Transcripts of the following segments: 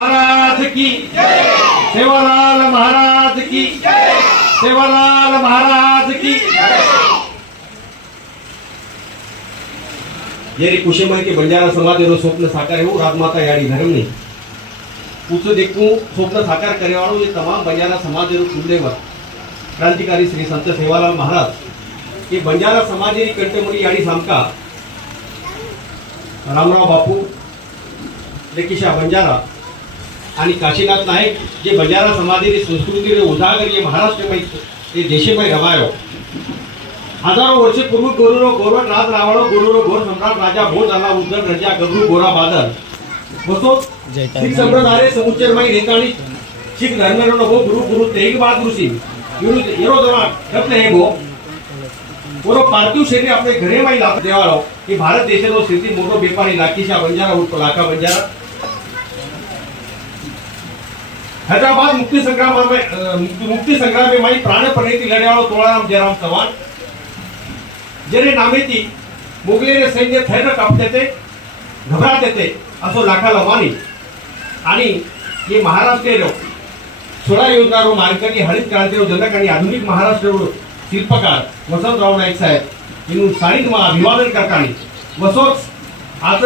महाराज की सेवालाल महाराज की सेवालाल महाराज की જેરી કુશેમાં કે બંજારા સમાજનો સ્વપ્ન સાકાર એવું રાજમાતા યાડી ધર્મની પૂછો દેખું સ્વપ્ન સાકાર કર્યાવાળું એ તમામ બંજારા સમાજનું કુલદેવત ક્રાંતિકારી શ્રી સંત સેવાલાલ મહારાજ એ બંજારા સમાજની કંઠમણી યાડી સામકા रामराव बापू लेकिशा बंजारा आणि काशीनाथ नाईक जे बंजारा समाजाची संस्कृती उजागर हे महाराष्ट्रमय हे देशमय रवायो हजारो वर्षे पूर्व गोरुरो गोरवट राज रावणो गोरुरो गोर सम्राट राजा भोज आला उज्जल रजा गबरू गोरा बादल बसो शीख संप्रदाय समुच्चरमय नेताणी शीख धर्मेरो नो गुरु गुरु तेग बहादुर सिंह विरुद्ध येरो दवा रत्न हे गो પૂરો પાર્થિવ શરીર આપણે ઘરેમાં લાભ દેવાળો એ ભારત દેશનો સૌથી મોટો વેપારી લાકીશા બંજારા ઉર્ફ हैदराबाद मुक्ति संग्राम में मुक्ति संग्राम में माई प्राण परिणति लड़े वालों तोड़ाराम जयराम चौहान थी मुगले ने सैन्य थे न कप ते घबरा देते असो लाखा लवानी। आणि ये महाराष्ट्र सोळा योजनारो मार्गकारी हरित क्रांतीरो जनक आणि आधुनिक महाराष्ट्र शिल्पकार वसंतराव नाईक साहेब એનું સાનિધ્યમાં અભિવાદન કરતાની વસોત आज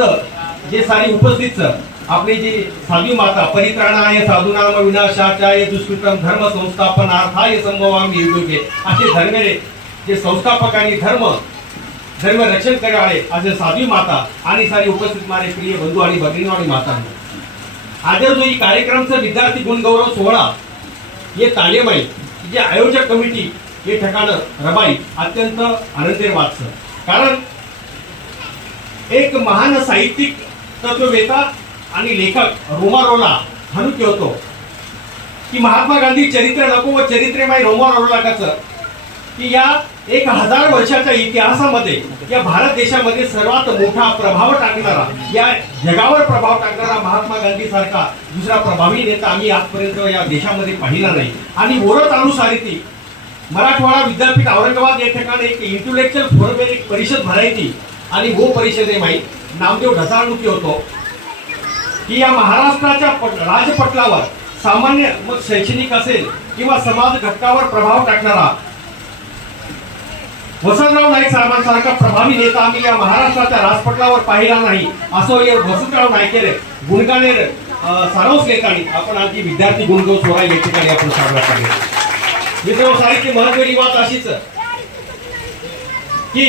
जे સારી उपस्थितचं आपली जी साधू माता परित्राणाय साधूनाम विनाशाचाय दुष्कृतम धर्म संस्थापन अर्थाय संभवाम योग्य असे धर्मेने जे संस्थापकांनी धर्म धर्म रक्षण आहे असे साधवी माता आणि सारी उपस्थित मारे प्रिय बंधू आणि भगिनी आणि माता आज जो ही कार्यक्रमचा विद्यार्थी गुणगौरव सोहळा हे तालीम जे आयोजक कमिटी हे ठिकाण रबाई अत्यंत आनंदे वाटचं कारण एक महान साहित्यिक तत्ववेता आणि लेखक रोमारोला हनुके होतो की महात्मा गांधी चरित्र नको व चरित्रेमय रोमारोला कसं की या एक हजार वर्षाच्या इतिहासामध्ये या भारत देशामध्ये सर्वात मोठा प्रभाव टाकणारा या जगावर प्रभाव टाकणारा महात्मा गांधी सारखा दुसरा प्रभावी नेता आम्ही आजपर्यंत या देशामध्ये पाहिला नाही. आणि ओरत अनुसारिती मराठवाडा विद्यापीठ औरंगाबाद या ठिकाणी एक इंटलेक्च्युअल फोरम एक परिषद भरायची आणि वो परिषदे माहीत नामदेव ढसाळमुखी होतो. की या महाराष्ट्राच्या राजपटलावर सामान्य मग शैक्षणिक असेल किंवा समाज घटकावर प्रभाव टाकणारा वसंतराव नाईक साहेबांसारखा प्रभावी नेता आम्ही या महाराष्ट्राच्या राजपटलावर पाहिला नाही असो या वसंतराव नाईकेरे गुणगाने अं, सारांश लेखानी आपण आज विद्यार्थी गुणगौ सोहळा या ठिकाणी आपण साजरा केला. मित्र साहित्य महत्वाची बात अशीच की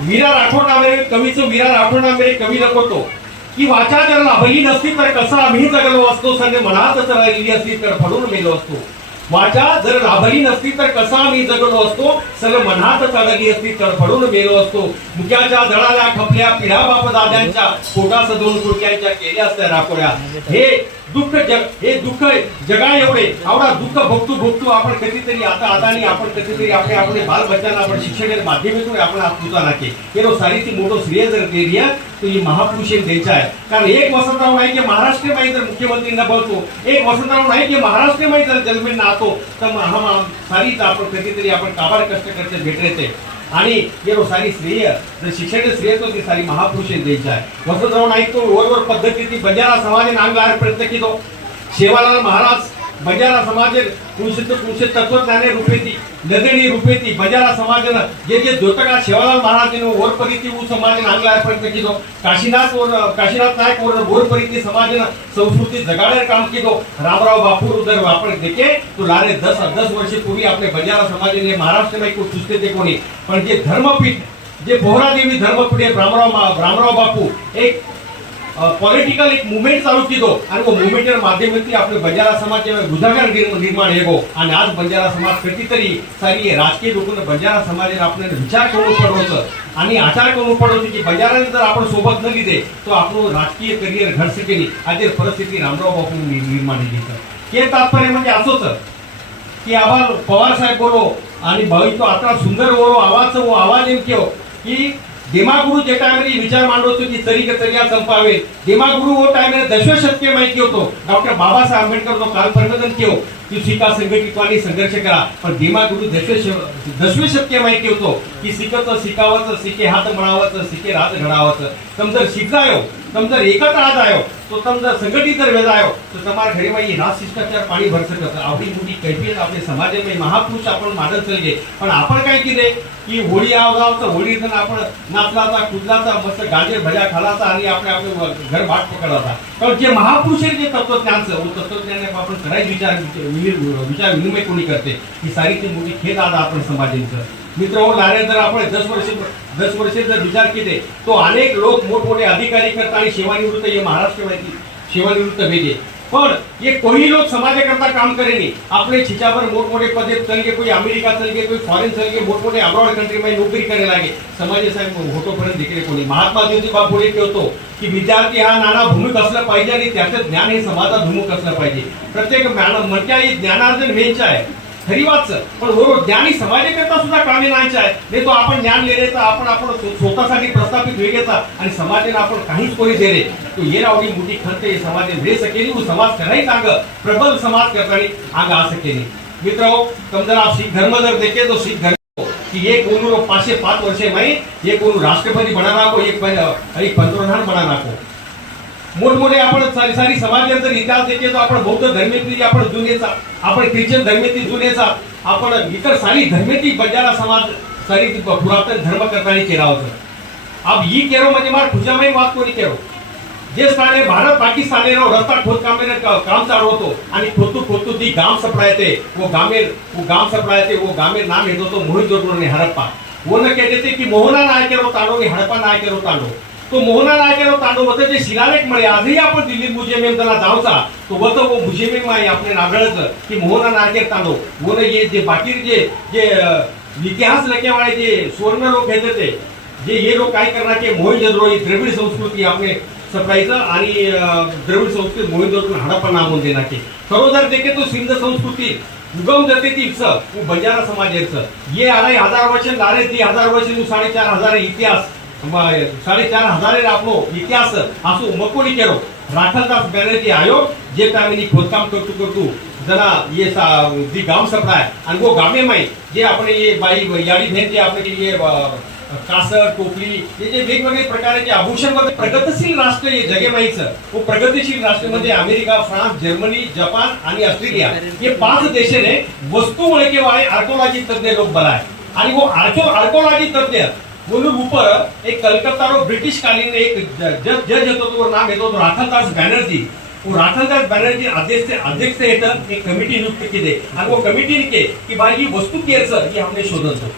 वीरा राठोड नामेरे कवीचं वीरा राठोड नामेरे कवी लपवतो. की वाचा जर लाभली नसती तर कसं? आम्ही जगलो असतो संग मनातच राहिली असती तर फडून मेलो असतो. वाचा जर लाभली नसती तर कसा? आम्ही जगलो असतो सगळं मनातच चढली असती तर फडून मेलो असतो. मुक्याच्या धडाला खपल्या पिढ्या बाप दाद्यांच्या पोटा दोन कुडक्यांच्या केल्या असत्या राखोड्या. हे दुःख जग हे दुःख जगा एवढे. आवडा दुःख भोगतो भोगतो. आपण कधीतरी आता आदानी आपण कधीतरी आपले आपले बाल बच्चांना आपण शिक्षण माध्यमेतून आपण आज तुझा नाके हे रो सारी ती मोठो श्रेय जर केली आहे तो ही महापुरुष एक द्यायचा आहे. कारण एक वसंतराव नाही हे महाराष्ट्र माहीत जर मुख्यमंत्रींना बोलतो एक वसंतराव नाही हे महाराष्ट्र माहीत जर जन्मेन नातो तर महा सारीच आपण कधीतरी आपण काबार कष्ट करते भेटरेते आणि जे सारी श्रेय जर शिक्षण श्रेय तो ती सारी महापुरुष द्यायची आहे. आहे वसंतराव नाईक तो वरवर पद्धतीने बंजारा समाज नांग लावायला प्रयत्न केलो. सेवालाल महाराज बजारा समाज कुणशे कुणशे तत्वज्ञाने रुपेती नदणी रुपेती बजारा समाजन जे जे द्योतका सेवालाल महाराजांनी ओरपरीती ऊ समाज नांगला प्रयत्न केलो. काशीनाथ वर काशीनाथ नायक वर ओरपरीती समाजन संस्कृती जगाडे काम केलो. रामराव बापूर जर आपण देखे तो लारे दस दस वर्षे पूर्वी आपले बंजारा समाजाने महाराष्ट्र में कुछ सुचते ते कोणी? पण जे धर्मपीठ जे बोहरादेवी धर्मपीठ आहे रामराव रामराव बापू एक पॉलिटिकल एक मुवमेंट चालू केलो आणि वो मुवमेंटच्या माध्यमातून आपले बंजारा समाज गुजागर निर्माण हेगो आणि आज बंजारा समाज कधीतरी सारी राजकीय लोकांना बंजारा समाजाने आपल्याला विचार करून पडवतं आणि आचार करून पडवतो की बंजाराने जर आपण सोबत न लिहिले तो आपण राजकीय करिअर घड सकेली आज परिस्थिती रामराव बापू निर्माण केली हे तात्पर्य म्हणजे असोच की आवाज पवार साहेब बोलो आणि भाई तो आता सुंदर बोलो आवाज वो आवाज एम क्यो की दिमागुरु जे टाइमने विचार मांडवतो की तरी के तरी संपावे. दिमागुरु वो टाइमने दशव्या शतके माहिती होतो. डॉक्टर बाबासाहेब आंबेडकर जो काल परमेदन केव. की शिका संघटितवाने संघर्ष करा. पण भीमा गुरु दशवे शक्य माहिती होतो की शिकत शिकावाचं शिके हात म्हणावाचं शिके रात घडावाचं तम जर शिकलायो तम जर एकत्र राहत आयो तो तम संघटित जर वेदा आयो तो तमार घरे माई राज शिष्टाचार पाणी भर सकत. आवडी मोठी कैफियत आपले समाजे में महापुरुष आपण मानत चालले. पण आपण काय केले? की होळी आवगावचं होळी जण आपण नाचलाचा कुदलाचा मस्त गाजर भजा खालाचा आणि आपल्या आपलं घर वाट पकडला कारण जे महापुरुष जे तत्वज्ञानचं तत्वज्ञान आपण करायचं विचार विचार विचार विनिमय कोणी करते? ही सारी ती मोठी खेद आज आपण समाजांचं. मित्र हो जर आपण दस वर्ष दस वर्षे जर विचार केले तो अनेक लोक मोठमोठे अधिकारी करता आणि सेवानिवृत्त हे महाराष्ट्र माहिती सेवानिवृत्त भेजे पण ये कोई लोग समाज करता काम करे नहीं आपले छिचावर मोठमोठे पदे चल गए कोई अमेरिका चल गए कोई फॉरेन चल गए मोठमोठे अब्रॉड कंट्री मध्ये नोकरी करे लागे समाज साहेब होतोपर्यंत देखील कोणी. महात्मा ज्योतिबा फुले ठेवतो की विद्यार्थी हा नाना भूमिक असला पाहिजे आणि त्याचं ज्ञान हे समाजात भूमिक असलं पाहिजे. प्रत्येक म्हणत्या ही ज्ञानार्जन व्हायचं आहे. खरी वाच पण बरोबर ज्ञानी समाजाकरता सुद्धा कामे नाहीचे आहे नाही तो आपण ज्ञान लेण्याचा आपण आपण स्वतःसाठी प्रस्थापित वेगेचा आणि समाजाने आपण काहीच कोणी देणे तो ये रावडी मोठी खंत समाज दे सकेली वो समाज करायच अंग प्रबल समाज करतानी आग आ सकेली मित्र हो तुम जर आप सिख धर्म जर देखे तो सिख धर्म कि ये कोण पाचशे पाच वर्षे माही ये कोण राष्ट्रपती बना नाको एक पंतप्रधान बना नाको मोठमोठे आपण सारी सारी समाजांचा इतिहास देते तो आपण बौद्ध धर्मेतील आपण जुनेचा आपण ख्रिश्चन धर्मेतील जुनेचा आपण इतर सारी धर्मेतील बंजारा समाज सारी पुरातन धर्म करताना केला होता अब ही केरो म्हणजे मार खुशामाई बात कोणी केरो जे स्थाने भारत पाकिस्ताने रस्ता खोदकामे काम चालू होतो आणि खोदू खोदू ती गाम सपडायते वो गामेर वो गाम सपडायते वो गामेर नाम येतो तो मोहित जोडून हडप्पा. वो न कहते की मोहना नायकेरो तांडो आणि हडप्पा नाय केरो तांडो तो मोहना नायकेरो तांडो होतं जे शिलालेख म्हणे आजही आपण दिल्ली म्युझियम त्याला जाऊचा तो बोलतो वो म्युझियम आहे आपले नागळचं की मोहना नायकेर तांडो मोन ये जे बाकी जे जे इतिहास लकेवाळे जे सुवर्ण लोक घेते ते जे हे लोक काय करणार की मोहिंजोदडो ही द्रविड संस्कृती आपले सप्लायचं आणि द्रविड संस्कृती मोहिंजोदडो हडप्पा नामून देणार की खरोदर देखे तो सिंध संस्कृती उगम जाते ती वो बंजारा समाजाचं ये अढाई हजार वर्ष लारे ती हजार वर्ष नु साडेचार हजार इतिहास म- साडेचार हजारे आपलो इतिहास असो मकोडी केलो राठलदास बॅनर्जी आयोग जे टायमिनी खोदकाम करतो करतो. जना ये सा- जी गाम सप्लाय आणि वो गामे माही जे आपण ये बाई याडी भेट जे आपले कासर टोपली हे जे वेगवेगळे प्रकारचे आभूषणमध्ये प्रगतशील राष्ट्र हे जगेमाईचं व प्रगतिशील राष्ट्र म्हणजे अमेरिका फ्रान्स जर्मनी जपान आणि ऑस्ट्रेलिया. हे पाच देशाने वस्तू ओळखेवाळे आर्कोलॉजी तज्ञ लोक बला आहे. आणि वो आर्को आर्कोलॉजी तज्ञ म्हणून ऊपर एक कलकत्ता ब्रिटिश कालीन एक जज येतो तो नाम येतो तो राठलदास बॅनर्जी. वो राठलदास बॅनर्जी अध्यक्ष अध्यक्ष येतं. एक कमिटी नियुक्त केले. आणि वो कमिटी ने के की भाई ही वस्तू सर? ही हमने शोधत होतो.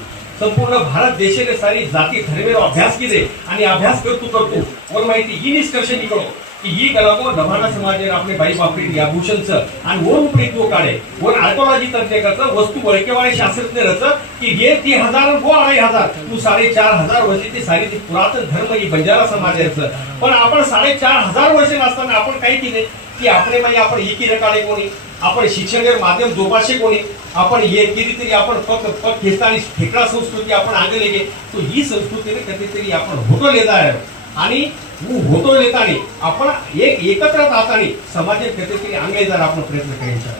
संपूर्ण भारत देशाने सारी जाती धर्मेर अभ्यास केले. आणि अभ्यास करतो करतो. माहिती? ही निष्कर्ष निघलो. की ही कलाको नभाना समाज आपले बाई बापरी आभूषणचं आणि ओम उपरी तो काढे. वर आर्कोलॉजी तज्ञाचं वस्तू वळकेवाळे शास्त्रज्ञ रच की हे ती हजार गो अढाई हजार. तू साडेचार हजार ती सारी ती पुरातन धर्म ही बंजारा समाजाचं. पण आपण साडेचार हजार वर्ष नसताना आपण काय केले? की आपले म्हणजे आपण एकी काढे कोणी? आपण शिक्षण माध्यम जोपासे कोणी? आपण हे कितीतरी आपण पक पक खेचता आणि ठेकडा संस्कृती आपण आगले गे. तो ही संस्कृतीने कधीतरी आपण होतो लेता आहे आणि होतो नेताने. आपण एक एकत्र राहतानी समाजात कधीतरी आंगे जर आपण प्रयत्न करायचा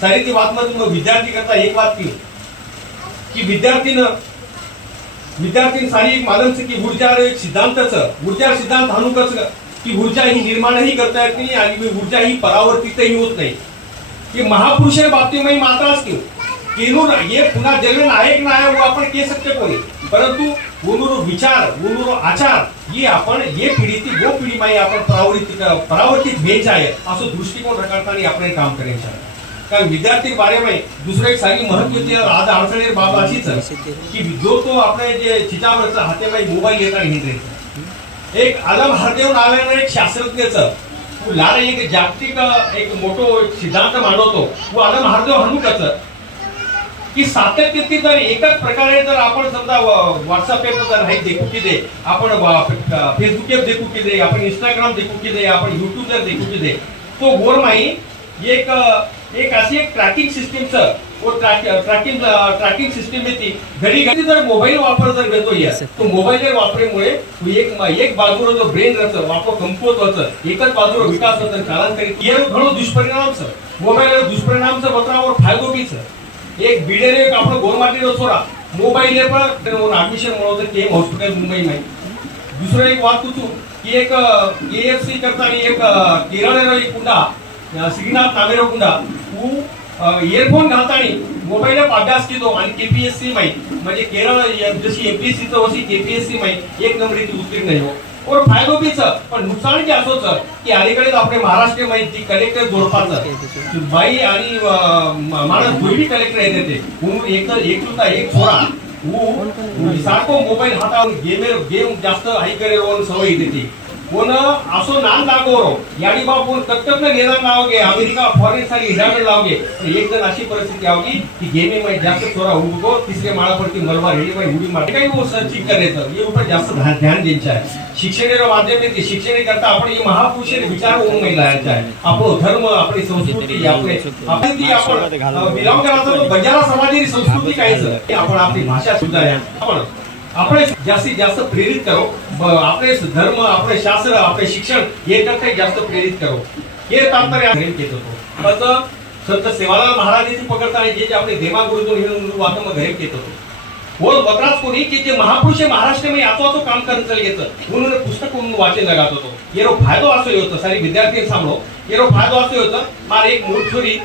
सारी ती बात मग विद्यार्थी करता एक बात की की विद्यार्थीनं विद्यार्थी सारी एक मालमचं की ऊर्जा एक सिद्धांतच ऊर्जा सिद्धांत हानुकच की ऊर्जा ही निर्माणही करता येत नाही आणि ऊर्जा ही परावर्तितही होत नाही. की महापुरुषे बाबतीमध्ये मात्र असतो ना ये पुन्हा जन्म आहे की नाही आपण के सकते कोणी. परंतु उनुरो विचार उनुरो आचार ही आपण ये पिढी ती वो पिढी माही आपण परावर्तित परावर्तित भेज आहे असं दृष्टिकोन रकारताना आपण हे काम करायचं आहे कारण विद्यार्थी बारेमध्ये दुसरं एक सारी महत्वाची आज अडचणी बाब अशीच की जो तो आपले जे चितावरचं हातेमध्ये मोबाईल येतात हिंद्रेचं एक आलम हरदेव नावानं एक शास्त्रज्ञचं लाल एक जागतिक एक मोठो सिद्धांत मांडवतो व आलम हरदेव हनुकाचं की सातत्य जर एकाच प्रकारे जर आपण समजा व्हॉट्सअप जर हे देखू की दे आपण फेसबुक देखू की दे आपण इंस्टाग्राम देखू की दे आपण युट्यूब जर देखू की दे तो वर माही एक एक अशी एक ट्रॅकिंग सिस्टीमचं वो ट्रॅकिंग ट्रॅकिंग सिस्टीम येते घडी घडी जर मोबाईल वापर जर घेतो या तो मोबाईल वापरेमुळे एक एक बाजूला जो ब्रेन राहतं वापर कमकुवत होतं एकच बाजूला विकास होतं कालांतरित हे घणो दुष्परिणाम सर. मोबाईल दुष्परिणाम सर वत्रावर फायदो बी सर. એક ભીડેને આપણો ગોર માટી છોરા મોબાઈલે પણ એડમિશન મળો તો કેમ હોસ્પિટલ મુંબईમાં दुसरं एक वाहतूक की एक एएफसी करता आणि एक केरळ एक गुंडा श्रीनाथ तावेरो गुंडा तू इयरफोन घालताना मोबाईल अभ्यास केलो आणि केपीएससी माहिती. म्हणजे केरळ जशी एपीएससी वर्षी केपीएससी माहिती एक नंबर इथे उत्तीर्ण नाही हो और फायदो भी पण नुकसान जे असोच की अलीकडेच आपले महाराष्ट्र माहिती कलेक्टर जोडपाचं. बाई आणि माणस दोन्ही कलेक्टर येते ते. एक तर एक सुद्धा एक छोरा सारखो मोबाईल हातावर गेमेर गेम जास्त हाईकडे करेल सवय येते कोण असो नान दाखवरो. याडी बा कोण कटकट नेदान लावगे अमेरिका फॉरेन सारी हिरामेड लावगे. पण एक जण अशी परिस्थिती आवगी की गेमिंगमध्ये जास्त चोरा उडको तिसऱ्या माळावरती मलबार रेडी मध्ये उडी मारते. काही वो सर्चिंग करायचं हे ऊपर जास्त ध्यान द्यायचं आहे. शिक्षणाच्या माध्यमाने शिक्षणे करता आपण हे महापुरुष विचार होऊन महिलांचा आहे. आपलो धर्म आपली संस्कृती आपले आपण ती आपण बिलॉंग करायचं तो बंजारा समाजाची संस्कृती कायच आपण आपली भाषा सुद्धा आपण આપણે जास्तीत जास्त प्रेरित करो ब- આપણે ધર્મ આપણે શાસ્ત્ર આપણે शिक्षण हे करता जास्त प्रेरित करो हे तात्पर्य घेऊन घेत होतो असं संत सेवालाल महाराजांची पकडताना जे जे आपले देवा गुरुजन हे वाटं मग घरी घेत होतो हो वक्राच कोणी की जे महापुरुष महाराष्ट्र मध्ये याचो तो काम करत चल घेतं म्हणून पुस्तक म्हणून वाचन लगात होतो येरो फायदो असो होतो सारी विद्यार्थी सांभळो येरो फायदो असो होतं मार एक मूळ छोरी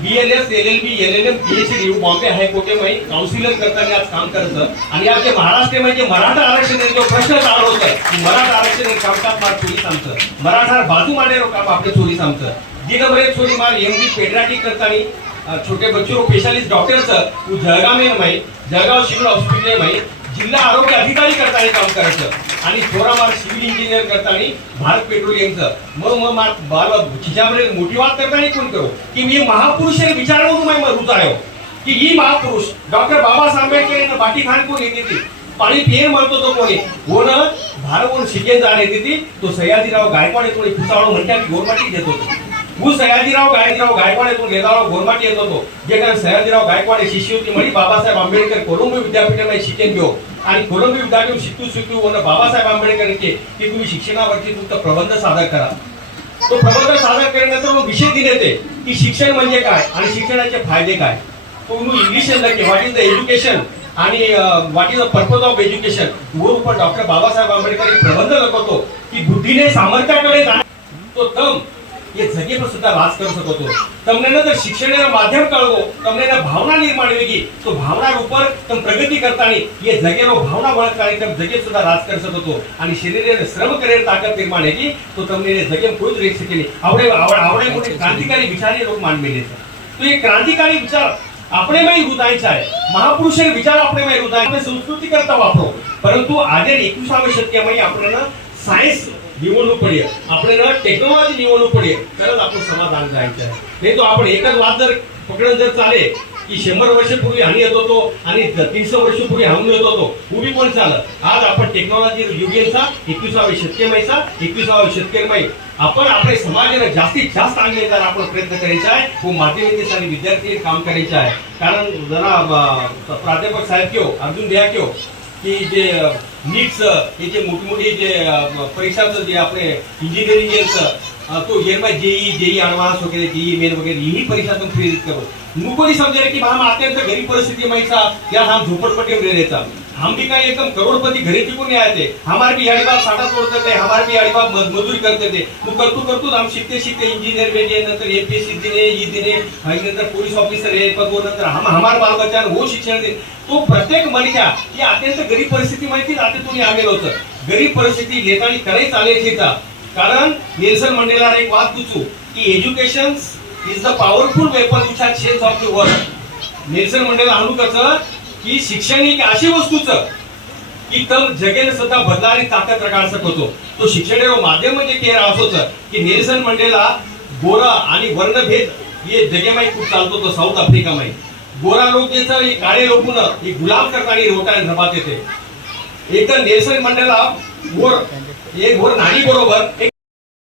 BLS L L B L L PhD Bombay हायकोर्टेमध्ये counsellor करताना आज काम करतं आणि आज जे म्हणजे मराठा आरक्षण जो प्रश्न चालू होतं मराठा आरक्षण हे कामकाज मार चोरी सांगतं मराठा बाजू मांडे काम आपले चोरी सांगतं दिनभरे चोरी मार एम डी पेड्राटिक करताना छोटे बच्चों स्पेशालिस्ट डॉक्टरचं तू जळगाव में माही जळगाव सिव्हिल हॉस्पिटल माही जिल्हा आरोग्य अधिकारी करता हे काम करायचं. आणि थोरामार सिव्हिल इंजिनियर करताना भारत पेट्रोलियमचं. मग मग मला खिशामध्ये मोठी वाद करताना कोण करू? की मी महापुरुष विचारावरून मी आहे की ही महापुरुष डॉक्टर बाबासाहेब आंबेडकर यांना बाटी खान कोण येते ती? पाणी पिये म्हणतो तो कोणी. हो कोण भारवून शिकेन जाण येते ती. तो सयाजीराव गायकवाड येतो फुसावळ म्हणतात गोरमाटी देत होतो. હું સયાજીરાવ ગાયકરાવ ગાયકવાડ હતું નેતારાવ ગોરમાટી હતો જે કારણ સયાજીરાવ ગાયકવાડે शिष्य होती म्हणजे बाबासाहेब आंबेडकर कोलंबी વિદ્યાપીઠમાં शिकेन घेऊ आणि कोलंबी उदाहरण शिकू शिकू वन बाबासाहेब आंबेडकरांचे की तुम्ही शिक्षणावरती तुमचं प्रबंध सादर करा. तो प्रबंध सादर करण्याचा मग विषय दिले ते की शिक्षण म्हणजे काय आणि शिक्षणाचे फायदे काय. तुम्ही इंग्लिश की व्हॉट इज द एज्युकेशन आणि what is the purpose of education वो पण डॉक्टर बाबासाहेब आंबेडकर प्रबंध लपवतो की बुद्धीने सामर्थ्याकडे जाणार तो दम એ જગ્યામાં સુધા વાસ કરી શકો છો તમને અંદર શિક્ષણના માધ્યમ કાઢવો તમને એના ભાવના નિર્માણ વેગી તો ભાવના ઉપર તમે પ્રગતિ કરતાની એ જગ્યાનો ભાવના વળગતાની તમે જગ્યા સુધા રાસ કરી શકો છો आणि શરીરને શ્रम કરેલ તાકાત નિર્માણ હેગી તો તમને એ જગ્યા કોઈ જ રહી શકે નહીં આવડે આવડે મોટી ક્રાંતિકારી વિચાર એ લોકો માનવી છે તો એ ક્રાંતિકારી વિચાર આપણે માં ઉદાય છે મહાપુરુષે વિચાર આપણે માં ઉદાય આપણે સંસ્કૃતિ કરતા વાપરો પરંતુ આજે એકવીસામી શતકમાં આપણે સાયન્સ निवडणूक पडेल आपल्याला टेक्नॉलॉजी निवडणूक पडेल तरच आपण समाधान जायचं आहे. नाही तो आपण एकच वाद जर पकडून जर चाले की शंभर वर्षपूर्वी हानी येत होतो आणि तीनशे वर्षपूर्वी हाऊन येत होतो उभी पण चालत आज आपण टेक्नॉलॉजी युगेचा एकविसावे शतकेमाईचा एकविसावे शतकेमाई आपण आपल्या समाजाला जास्तीत जास्त आणले तर आपण प्रयत्न करायचा आहे. व माध्यमिक आणि विद्यार्थी काम करायचं आहे. कारण जरा प्राध्यापक साहेब क्यो अर्जुन द्या क्यो की जे नीट्स हे जे मोठी मोठी जे अं, परीक्षाचं जे आपले इंजिनिअरिंग यांचं तो येरमाय जेई जेई ॲडव्हान्स वगैरे जेई मेन वगैरे ही परीक्षा तुम्ही प्रेरित करो नुकोनी समजेल की हम अत्यंत गरीब परिस्थिती माहिती या हम झोपडपट्टी में रहता हम भी कहीं एकदम करोड़पति घरे टिकून नहीं आए थे हमारे भी याड़ी बाप साटा तोड़ते थे हमारे भी याड़ी बाप मजदूरी करते थे वो करतू करतू हम शिकते शिकते इंजीनियर में पी नंतर सी दिने ये दिने नंतर पोलीस ऑफिसर आहे पद वो नंतर हम हमारे बाल बच्चा वो शिक्षण दे. तो प्रत्येक मनुष्या ही अत्यंत गरीब परिस्थिती माहितीच आता तुम्ही आलेलं होतं. गरीब परिस्थिती नेतानी करायच आले कारण नेल्सन मंडेला एक वाद तुचू की education is the powerful weapon which has change of the world Nelson Mandela आणू कसं की शिक्षण एक अशी वस्तूच की तर जगेने सुद्धा बदलारी ताकद रकाळ शकतो तो शिक्षण माध्यम म्हणजे केअर असोच की नेल्सन मंडेला गोरा आणि वर्णभेद हे जगेमाई खूप चालतो तो साऊथ आफ्रिकामाई गोरा लोक जे काळे लोकून हे गुलाम करताना रोटाने रबात येते. एक तर नेल्सन मंडेला वर एक वर नाणी बरोबर एक